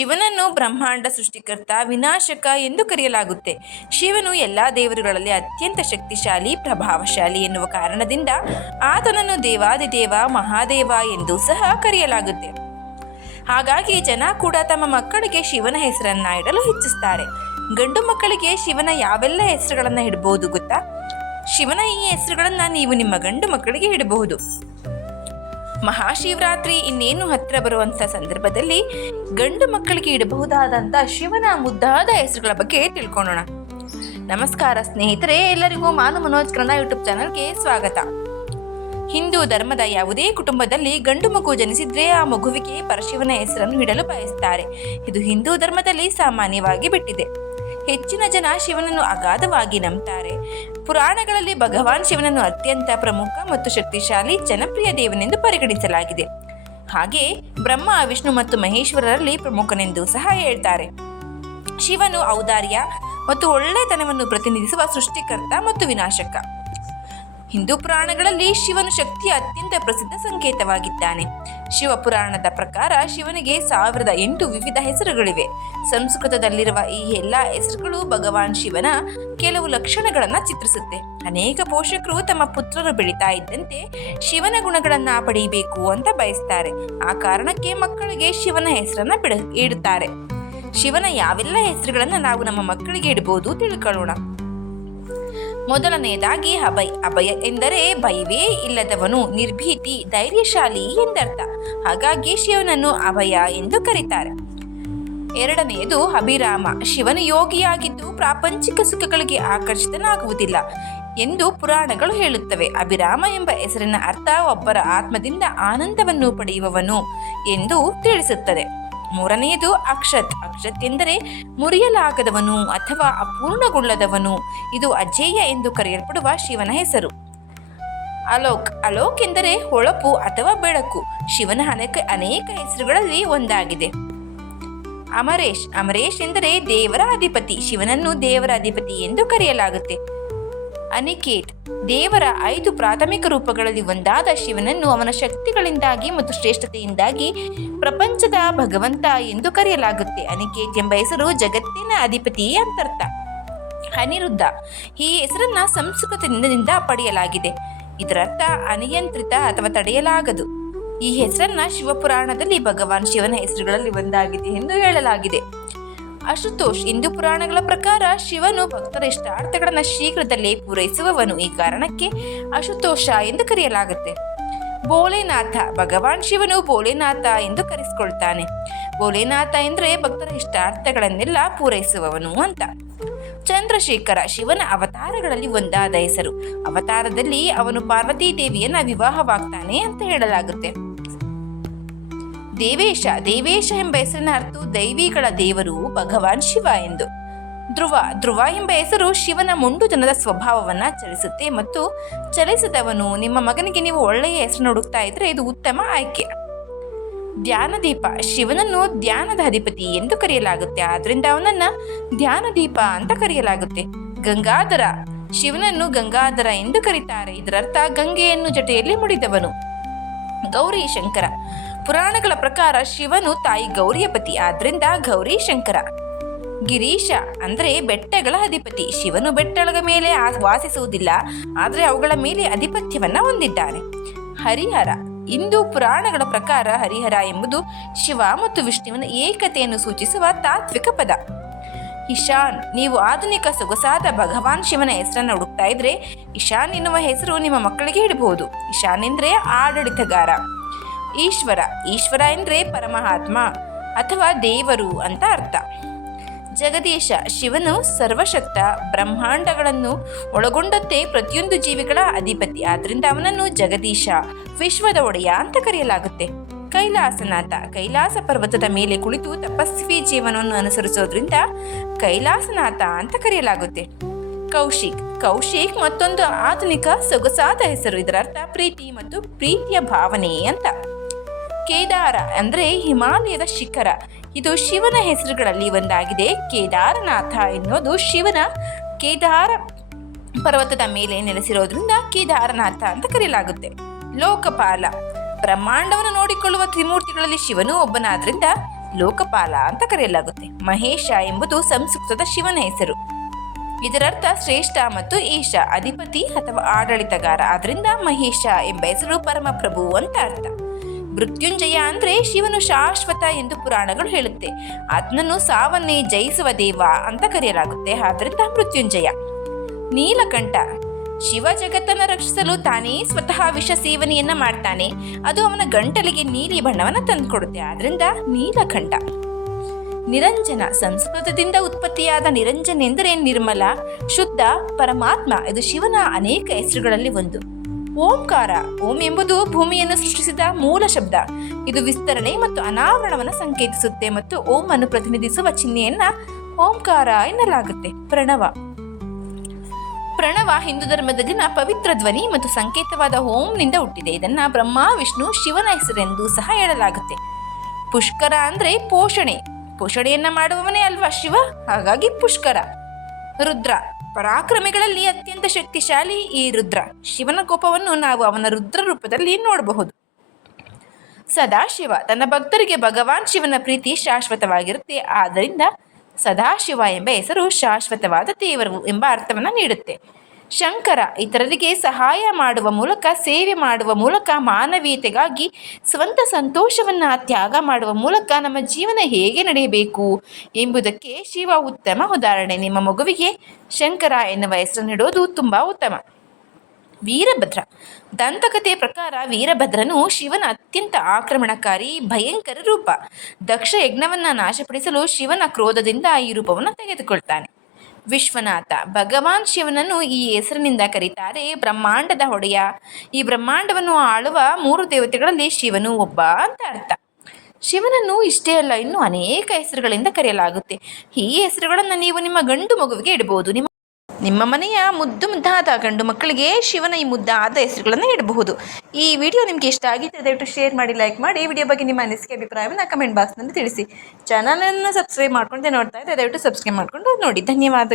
ಶಿವನನ್ನು ಬ್ರಹ್ಮಾಂಡ ಸೃಷ್ಟಿಕರ್ತ, ವಿನಾಶಕ ಎಂದು ಕರೆಯಲಾಗುತ್ತೆ. ಶಿವನು ಎಲ್ಲ ದೇವರುಗಳಲ್ಲಿ ಅತ್ಯಂತ ಶಕ್ತಿಶಾಲಿ, ಪ್ರಭಾವಶಾಲಿ ಎನ್ನುವ ಕಾರಣದಿಂದ ಆತನನ್ನು ದೇವಾದಿದೇವ, ಮಹಾದೇವ ಎಂದು ಸಹ ಕರೆಯಲಾಗುತ್ತೆ. ಹಾಗಾಗಿ ಜನ ಕೂಡ ತಮ್ಮ ಮಕ್ಕಳಿಗೆ ಶಿವನ ಹೆಸರನ್ನ ಇಡಲು ಇಚ್ಛಿಸ್ತಾರೆ ಗಂಡು ಮಕ್ಕಳಿಗೆ ಶಿವನ ಯಾವೆಲ್ಲ ಹೆಸರುಗಳನ್ನು ಇಡಬಹುದು ಗೊತ್ತಾ? ಶಿವನ ಈ ಹೆಸರುಗಳನ್ನು ನೀವು ನಿಮ್ಮ ಗಂಡು ಮಕ್ಕಳಿಗೆ ಇಡಬಹುದು. ಮಹಾಶಿವರಾತ್ರಿ ಇನ್ನೇನು ಹತ್ತಿರ ಬರುವಂಥ ಸಂದರ್ಭದಲ್ಲಿ ಗಂಡು ಮಕ್ಕಳಿಗೆ ಇಡಬಹುದಾದಂಥ ಶಿವನ ಮುದ್ದಾದ ಹೆಸರುಗಳ ಬಗ್ಗೆ ತಿಳ್ಕೊಳ್ಳೋಣ. ನಮಸ್ಕಾರ ಸ್ನೇಹಿತರೆ, ಎಲ್ಲರಿಗೂ ಮಾನು ಮನೋಜ್ ಕನ್ನಡ ಯೂಟ್ಯೂಬ್ ಚಾನಲ್ಗೆ ಸ್ವಾಗತ. ಹಿಂದೂ ಧರ್ಮದ ಯಾವುದೇ ಕುಟುಂಬದಲ್ಲಿ ಗಂಡು ಮಗು ಜನಿಸಿದ್ರೆ ಆ ಮಗುವಿಗೆ ಪರಶಿವನ ಹೆಸರನ್ನು ಇಡಲು ಬಯಸ್ತಾರೆ. ಇದು ಹಿಂದೂ ಧರ್ಮದಲ್ಲಿ ಸಾಮಾನ್ಯವಾಗಿ ಬಿಟ್ಟಿದೆ. ಹೆಚ್ಚಿನ ಜನ ಶಿವನನ್ನು ಅಗಾಧವಾಗಿ ನಂಬ್ತಾರೆ. ಪುರಾಣಗಳಲ್ಲಿ ಭಗವಾನ್ ಶಿವನನ್ನು ಅತ್ಯಂತ ಪ್ರಮುಖ ಮತ್ತು ಶಕ್ತಿಶಾಲಿ, ಜನಪ್ರಿಯ ದೇವನೆಂದು ಪರಿಗಣಿಸಲಾಗಿದೆ. ಹಾಗೆ ಬ್ರಹ್ಮ, ವಿಷ್ಣು ಮತ್ತು ಮಹೇಶ್ವರರಲ್ಲಿ ಪ್ರಮುಖನೆಂದು ಸಹ ಹೇಳ್ತಾರೆ. ಶಿವನು ಔದಾರ್ಯ ಮತ್ತು ಒಳ್ಳೆತನವನ್ನು ಪ್ರತಿನಿಧಿಸುವ ಸೃಷ್ಟಿಕರ್ತ ಮತ್ತು ವಿನಾಶಕ. ಹಿಂದೂ ಪುರಾಣಗಳಲ್ಲಿ ಶಿವನ ಶಕ್ತಿಯ ಅತ್ಯಂತ ಪ್ರಸಿದ್ಧ ಸಂಕೇತವಾಗಿದ್ದಾನೆ. ಶಿವ ಪುರಾಣದ ಪ್ರಕಾರ ಶಿವನಿಗೆ ಸಾವಿರದ ಎಂಟು ವಿವಿಧ ಹೆಸರುಗಳಿವೆ. ಸಂಸ್ಕೃತದಲ್ಲಿರುವ ಈ ಎಲ್ಲ ಹೆಸರುಗಳು ಭಗವಾನ್ ಶಿವನ ಕೆಲವು ಲಕ್ಷಣಗಳನ್ನು ಚಿತ್ರಿಸುತ್ತೆ. ಅನೇಕ ಪೋಷಕರು ತಮ್ಮ ಪುತ್ರರು ಬೆಳೀತಾ ಇದ್ದಂತೆ ಶಿವನ ಗುಣಗಳನ್ನ ಪಡೆಯಬೇಕು ಅಂತ ಬಯಸ್ತಾರೆ. ಆ ಕಾರಣಕ್ಕೆ ಮಕ್ಕಳಿಗೆ ಶಿವನ ಹೆಸರನ್ನ ಬಿಡ, ಇಡುತ್ತಾರೆ. ಶಿವನ ಯಾವೆಲ್ಲ ಹೆಸರುಗಳನ್ನು ನಾವು ನಮ್ಮ ಮಕ್ಕಳಿಗೆ ಇಡಬಹುದು ತಿಳ್ಕೊಳ್ಳೋಣ. ಮೊದಲನೆಯದಾಗಿ ಅಭಯ್. ಅಭಯ ಎಂದರೆ ಭಯವೇ ಇಲ್ಲದವನು, ನಿರ್ಭೀತಿ, ಧೈರ್ಯಶಾಲಿ ಎಂದರ್ಥ. ಹಾಗಾಗಿ ಶಿವನನ್ನು ಅಭಯ ಎಂದು ಕರೀತಾರೆ. ಎರಡನೆಯದು ಅಭಿರಾಮ. ಶಿವನ ಯೋಗಿಯಾಗಿದ್ದು ಪ್ರಾಪಂಚಿಕ ಸುಖಗಳಿಗೆ ಆಕರ್ಷಿತನಾಗುವುದಿಲ್ಲ ಎಂದು ಪುರಾಣಗಳು ಹೇಳುತ್ತವೆ. ಅಭಿರಾಮ ಎಂಬ ಹೆಸರಿನ ಅರ್ಥ ಒಬ್ಬರ ಆತ್ಮದಿಂದ ಆನಂದವನ್ನು ಪಡೆಯುವವನು ಎಂದು ತಿಳಿಸುತ್ತದೆ. ಮೂರನೆಯದು ಅಕ್ಷತ್. ಅಕ್ಷತ್ ಎಂದರೆ ಮುರಿಯಲಾಗದವನು ಅಥವಾ ಅಪೂರ್ಣಗೊಳ್ಳದವನು. ಇದು ಅಜೇಯ ಎಂದು ಕರೆಯಲ್ಪಡುವ ಶಿವನ ಹೆಸರು. ಅಲೋಕ್. ಅಲೋಕ್ ಎಂದರೆ ಹೊಳಪು ಅಥವಾ ಬೆಳಕು. ಶಿವನ ಅನೇಕ ಅನೇಕ ಹೆಸರುಗಳಲ್ಲಿ ಒಂದಾಗಿದೆ. ಅಮರೇಶ್. ಅಮರೇಶ್ ಎಂದರೆ ದೇವರ ಅಧಿಪತಿ. ಶಿವನನ್ನು ದೇವರ ಅಧಿಪತಿ ಎಂದು ಕರೆಯಲಾಗುತ್ತೆ. ಅನಿಕೇತ್ ದೇವರ ಐದು ಪ್ರಾಥಮಿಕ ರೂಪಗಳಲ್ಲಿ ಒಂದಾದ ಶಿವನನ್ನು ಅವನ ಶಕ್ತಿಗಳಿಂದಾಗಿ ಮತ್ತು ಶ್ರೇಷ್ಠತೆಯಿಂದಾಗಿ ಪ್ರಪಂಚದ ಭಗವಂತ ಎಂದು ಕರೆಯಲಾಗುತ್ತೆ. ಅನಿಕೇತ್ ಎಂಬ ಹೆಸರು ಜಗತ್ತಿನ ಅಧಿಪತಿಯೇ ಅಂತರ್ಥ. ಅನಿರುದ್ಧ ಈ ಹೆಸರನ್ನ ಸಂಸ್ಕೃತದಿಂದ ಪಡೆಯಲಾಗಿದೆ. ಇದರರ್ಥ ಅನಿಯಂತ್ರಿತ ಅಥವಾ ತಡೆಯಲಾಗದು. ಈ ಹೆಸರನ್ನ ಶಿವಪುರಾಣದಲ್ಲಿ ಭಗವಾನ್ ಶಿವನ ಹೆಸರುಗಳಲ್ಲಿ ಒಂದಾಗಿದೆ ಎಂದು ಹೇಳಲಾಗಿದೆ. ಅಶುತೋಷ್ ಹಿಂದೂ ಪುರಾಣಗಳ ಪ್ರಕಾರ ಶಿವನು ಭಕ್ತರ ಇಷ್ಟಾರ್ಥಗಳನ್ನು ಶೀಘ್ರದಲ್ಲೇ ಪೂರೈಸುವವನು. ಈ ಕಾರಣಕ್ಕೆ ಅಶುತೋಷ ಎಂದು ಕರೆಯಲಾಗುತ್ತೆ. ಬೋಲೆನಾಥ ಭಗವಾನ್ ಶಿವನು ಬೋಲೆನಾಥ ಎಂದು ಕರೆಸಿಕೊಳ್ತಾನೆ. ಬೋಲೆನಾಥ ಎಂದರೆ ಭಕ್ತರ ಇಷ್ಟಾರ್ಥಗಳನ್ನೆಲ್ಲ ಪೂರೈಸುವವನು ಅಂತ. ಚಂದ್ರಶೇಖರ ಶಿವನ ಅವತಾರಗಳಲ್ಲಿ ಒಂದಾದ ಹೆಸರು. ಅವತಾರದಲ್ಲಿ ಅವನು ಪಾರ್ವತೀ ದೇವಿಯನ್ನ ವಿವಾಹವಾಗ್ತಾನೆ ಅಂತ ಹೇಳಲಾಗುತ್ತೆ. ದೇವೇಶ ದೇವೇಶ ಎಂಬ ಹೆಸರಿನ ಅರ್ಥ ದೈವಿಗಳ ದೇವರು ಭಗವಾನ್ ಶಿವ ಎಂದು. ಧ್ರುವ ಧ್ರುವ ಎಂಬ ಹೆಸರು ಶಿವನ ಮೊಂಡುತನದ ಸ್ವಭಾವವನ್ನ ಚಲಿಸುತ್ತೆ ಮತ್ತು ಚಲಿಸಿದವನು ನಿಮ್ಮ ಮಗನಿಗೆ ನೀವು ಒಳ್ಳೆಯ ಹೆಸರು ಹುಡುಕ್ತಾ ಇದ್ರೆ ಇದು ಉತ್ತಮ ಆಯ್ಕೆ. ಧ್ಯಾನದೀಪ, ಶಿವನನ್ನು ಧ್ಯಾನದ ಅಧಿಪತಿ ಎಂದು ಕರೆಯಲಾಗುತ್ತೆ. ಆದ್ರಿಂದ ಅವನನ್ನ ಧ್ಯಾನದೀಪ ಅಂತ ಕರೆಯಲಾಗುತ್ತೆ. ಗಂಗಾಧರ, ಶಿವನನ್ನು ಗಂಗಾಧರ ಎಂದು ಕರೀತಾರೆ. ಇದರರ್ಥ ಗಂಗೆಯನ್ನು ಜೊತೆಯಲ್ಲಿ ಮುಡಿದವನು. ಗೌರಿ ಶಂಕರ ಪುರಾಣಗಳ ಪ್ರಕಾರ ಶಿವನು ತಾಯಿ ಗೌರಿಯ ಪತಿ ಆದ್ರಿಂದ ಗೌರಿ ಶಂಕರ. ಗಿರೀಶ ಅಂದ್ರೆ ಬೆಟ್ಟಗಳ ಅಧಿಪತಿ. ಶಿವನು ಬೆಟ್ಟಗಳ ಮೇಲೆ ವಾಸಿಸುವುದಿಲ್ಲ. ಆದರೆ ಅವುಗಳ ಮೇಲೆ ಅಧಿಪತ್ಯವನ್ನ ಹೊಂದಿದ್ದಾನೆ. ಹರಿಹರ. ಇಂದು ಪುರಾಣಗಳ ಪ್ರಕಾರ ಹರಿಹರ ಎಂಬುದು ಶಿವ ಮತ್ತು ವಿಷ್ಣುವಿನ ಏಕತೆಯನ್ನು ಸೂಚಿಸುವ ತಾತ್ವಿಕ ಪದ. ಇಶಾನ್, ನೀವು ಆಧುನಿಕ ಸೊಗಸಾದ ಭಗವಾನ್ ಶಿವನ ಹೆಸರನ್ನು ಹುಡುಕ್ತಾ ಇದ್ರೆ ಇಶಾನ್ ಎನ್ನುವ ಹೆಸರು ನಿಮ್ಮ ಮಕ್ಕಳಿಗೆ ಇಡಬಹುದು ಇಶಾನ್ ಎಂದ್ರೆ ಆಡಳಿತಗಾರ. ಈಶ್ವರ. ಈಶ್ವರ ಎಂದರೆ ಪರಮಾತ್ಮ ಅಥವಾ ದೇವರು ಅಂತ ಅರ್ಥ. ಜಗದೀಶ ಶಿವನು ಸರ್ವಶಕ್ತ, ಬ್ರಹ್ಮಾಂಡಗಳನ್ನು ಒಳಗೊಂಡಂತೆ ಪ್ರತಿಯೊಂದು ಜೀವಿಗಳ ಅಧಿಪತಿ. ಆದ್ದರಿಂದ ಅವನನ್ನು ಜಗದೀಶ, ವಿಶ್ವದ ಒಡೆಯ ಅಂತ ಕರೆಯಲಾಗುತ್ತೆ. ಕೈಲಾಸನಾಥ. ಕೈಲಾಸ ಪರ್ವತದ ಮೇಲೆ ಕುಳಿತು ತಪಸ್ವಿ ಜೀವನವನ್ನು ಅನುಸರಿಸೋದ್ರಿಂದ ಕೈಲಾಸನಾಥ ಅಂತ ಕರೆಯಲಾಗುತ್ತೆ. ಕೌಶಿಕ್. ಕೌಶಿಕ್ ಮತ್ತೊಂದು ಆಧುನಿಕ ಸೊಗಸಾದ ಹೆಸರು. ಇದರ ಅರ್ಥ ಪ್ರೀತಿ ಮತ್ತು ಪ್ರೀತಿಯ ಭಾವನೆ ಅಂತ. ಕೇದಾರ ಅಂದರೆ ಹಿಮಾಲಯದ ಶಿಖರ. ಇದು ಶಿವನ ಹೆಸರುಗಳಲ್ಲಿ ಒಂದಾಗಿದೆ. ಕೇದಾರನಾಥ ಎನ್ನುವುದು ಶಿವನ ಕೇದಾರ ಪರ್ವತದ ಮೇಲೆ ನೆಲೆಸಿರೋದ್ರಿಂದ ಕೇದಾರನಾಥ ಅಂತ ಕರೆಯಲಾಗುತ್ತೆ ಲೋಕಪಾಲ. ಬ್ರಹ್ಮಾಂಡವನ್ನು ನೋಡಿಕೊಳ್ಳುವ ತ್ರಿಮೂರ್ತಿಗಳಲ್ಲಿ ಶಿವನು ಒಬ್ಬನಾದ್ರಿಂದ ಲೋಕಪಾಲ ಅಂತ ಕರೆಯಲಾಗುತ್ತೆ. ಮಹೇಶ ಎಂಬುದು ಸಂಸ್ಕೃತದ ಶಿವನ ಹೆಸರು. ಇದರರ್ಥ ಶ್ರೇಷ್ಠ ಮತ್ತು ಈಶ, ಅಧಿಪತಿ ಅಥವಾ ಆಡಳಿತಗಾರ ಆದ್ರಿಂದ ಮಹೇಶ ಎಂಬ ಹೆಸರು ಪರಮಪ್ರಭು ಅಂತ ಅರ್ಥ. ಮೃತ್ಯುಂಜಯ ಅಂದ್ರೆ ಶಿವನು ಶಾಶ್ವತ ಎಂದು ಪುರಾಣಗಳು ಹೇಳುತ್ತೆ. ಅದನ್ನು ಸಾವನ್ನೇ ಜಯಿಸುವ ದೇವ ಅಂತ ಕರೆಯಲಾಗುತ್ತೆ. ಆದ್ರಿಂದ ಮೃತ್ಯುಂಜಯ. ನೀಲಕಂಠ. ಶಿವ ಜಗತ್ತನ್ನು ರಕ್ಷಿಸಲು ತಾನೇ ಸ್ವತಃ ವಿಷ ಸೇವನೆಯನ್ನ ಮಾಡ್ತಾನೆ. ಅದು ಅವನ ಗಂಟಲಿಗೆ ನೀಲಿ ಬಣ್ಣವನ್ನು ತಂದುಕೊಡುತ್ತೆ. ಆದ್ರಿಂದ ನೀಲಕಂಠ. ನಿರಂಜನ. ಸಂಸ್ಕೃತದಿಂದ ಉತ್ಪತ್ತಿಯಾದ ನಿರಂಜನ ಎಂದರೆ ನಿರ್ಮಲ, ಶುದ್ಧ, ಪರಮಾತ್ಮ. ಇದು ಶಿವನ ಅನೇಕ ಹೆಸರುಗಳಲ್ಲಿ ಒಂದು. ಓಂಕಾರ, ಓಂ ಎಂಬುದು ಭೂಮಿಯನ್ನು ಸೃಷ್ಟಿಸಿದ ಮೂಲ ಶಬ್ದ. ಇದು ವಿಸ್ತರಣೆ ಮತ್ತು ಅನಾವರಣವನ್ನು ಸಂಕೇತಿಸುತ್ತೆ ಮತ್ತು ಓಂ ಅನ್ನು ಪ್ರತಿನಿಧಿಸುವ ಚಿಹ್ನೆಯನ್ನ ಓಂಕಾರ ಎನ್ನಲಾಗುತ್ತೆ. ಪ್ರಣವ. ಪ್ರಣವ ಹಿಂದೂ ಧರ್ಮದಲ್ಲಿನ ಪವಿತ್ರ ಧ್ವನಿ ಮತ್ತು ಸಂಕೇತವಾದ ಓಂನಿಂದ ಹುಟ್ಟಿದೆ. ಇದನ್ನ ಬ್ರಹ್ಮ, ವಿಷ್ಣು, ಶಿವನ ಹೆಸರೆಂದು ಸಹ ಹೇಳಲಾಗುತ್ತೆ. ಪುಷ್ಕರ ಅಂದ್ರೆ ಪೋಷಣೆ. ಪೋಷಣೆಯನ್ನ ಮಾಡುವವನೇ ಅಲ್ವಾ ಶಿವ? ಹಾಗಾಗಿ ಪುಷ್ಕರ. ರುದ್ರ. ಪರಾಕ್ರಮಿಗಳಲ್ಲಿ ಅತ್ಯಂತ ಶಕ್ತಿಶಾಲಿ ಈ ರುದ್ರ. ಶಿವನ ಕೋಪವನ್ನು ನಾವು ಅವನ ರುದ್ರ ರೂಪದಲ್ಲಿ ನೋಡಬಹುದು. ಸದಾಶಿವ ತನ್ನ ಭಕ್ತರಿಗೆ ಭಗವಾನ್ ಶಿವನ ಪ್ರೀತಿ ಶಾಶ್ವತವಾಗಿರುತ್ತೆ. ಆದ್ದರಿಂದ ಸದಾಶಿವ ಎಂಬ ಹೆಸರು ಶಾಶ್ವತವಾದ ದೇವರು ಎಂಬ ಅರ್ಥವನ್ನು ನೀಡುತ್ತೆ. ಶಂಕರ ಇತರರಿಗೆ ಸಹಾಯ ಮಾಡುವ ಮೂಲಕ, ಸೇವೆ ಮಾಡುವ ಮೂಲಕ, ಮಾನವೀಯತೆಗಾಗಿ ಸ್ವಂತ ಸಂತೋಷವನ್ನು ತ್ಯಾಗ ಮಾಡುವ ಮೂಲಕ ನಮ್ಮ ಜೀವನ ಹೇಗೆ ನಡೆಯಬೇಕು ಎಂಬುದಕ್ಕೆ ಶಿವ ಉತ್ತಮ ಉದಾಹರಣೆ. ನಿಮ್ಮ ಮಗುವಿಗೆ ಶಂಕರ ಎನ್ನುವ ಹೆಸರನ್ನಿಡೋದು ತುಂಬ ಉತ್ತಮ. ವೀರಭದ್ರ. ದಂತಕಥೆಯ ಪ್ರಕಾರ ವೀರಭದ್ರನು ಶಿವನ ಅತ್ಯಂತ ಆಕ್ರಮಣಕಾರಿ, ಭಯಂಕರ ರೂಪ. ದಕ್ಷ ಯಜ್ಞವನ್ನ ನಾಶಪಡಿಸಲು ಶಿವನ ಕ್ರೋಧದಿಂದ ಈ ರೂಪವನ್ನು ತೆಗೆದುಕೊಳ್ತಾನೆ. ವಿಶ್ವನಾಥ. ಭಗವಾನ್ ಶಿವನನ್ನು ಈ ಹೆಸರಿನಿಂದ ಕರೀತಾರೆ ಬ್ರಹ್ಮಾಂಡದ ಹೊಡೆಯ. ಈ ಬ್ರಹ್ಮಾಂಡವನ್ನು ಆಳುವ ಮೂರು ದೇವತೆಗಳಲ್ಲಿ ಶಿವನು ಒಬ್ಬ ಅಂತ ಅರ್ಥ. ಶಿವನನ್ನು ಇಷ್ಟೇ ಅಲ್ಲ, ಇನ್ನು ಅನೇಕ ಹೆಸರುಗಳಿಂದ ಕರೆಯಲಾಗುತ್ತೆ. ಈ ಹೆಸರುಗಳನ್ನು ನೀವು ನಿಮ್ಮ ಗಂಡು ಮಗುವಿಗೆ ಇಡಬಹುದು. ನಿಮ್ಮ ನಿಮ್ಮ ಮನೆಯ ಮುದ್ದು ಮುದ್ದಾದ ಗಂಡು ಮಕ್ಕಳಿಗೆ ಶಿವನ ಈ ಮುದ್ದಾದ ಹೆಸರುಗಳನ್ನು ಇಡಬಹುದು. ಈ ವಿಡಿಯೋ ನಿಮಗೆ ಇಷ್ಟ ಆಗಿದ್ದರೆ ದಯವಿಟ್ಟು ಶೇರ್ ಮಾಡಿ, ಲೈಕ್ ಮಾಡಿ. ವಿಡಿಯೋ ಬಗ್ಗೆ ನಿಮ್ಮ ಅನಿಸಿಕೆ, ಅಭಿಪ್ರಾಯವನ್ನು ಕಮೆಂಟ್ ಬಾಕ್ಸ್ನಲ್ಲಿ ತಿಳಿಸಿ. ಚಾನಲನ್ನು ಸಬ್ಸ್ಕ್ರೈಬ್ ಮಾಡ್ಕೊಂಡೆ ನೋಡ್ತಾ ಇದ್ದರೆ ದಯವಿಟ್ಟು ಸಬ್ಸ್ಕ್ರೈಬ್ ಮಾಡ್ಕೊಂಡು ನೋಡಿ. ಧನ್ಯವಾದಗಳು.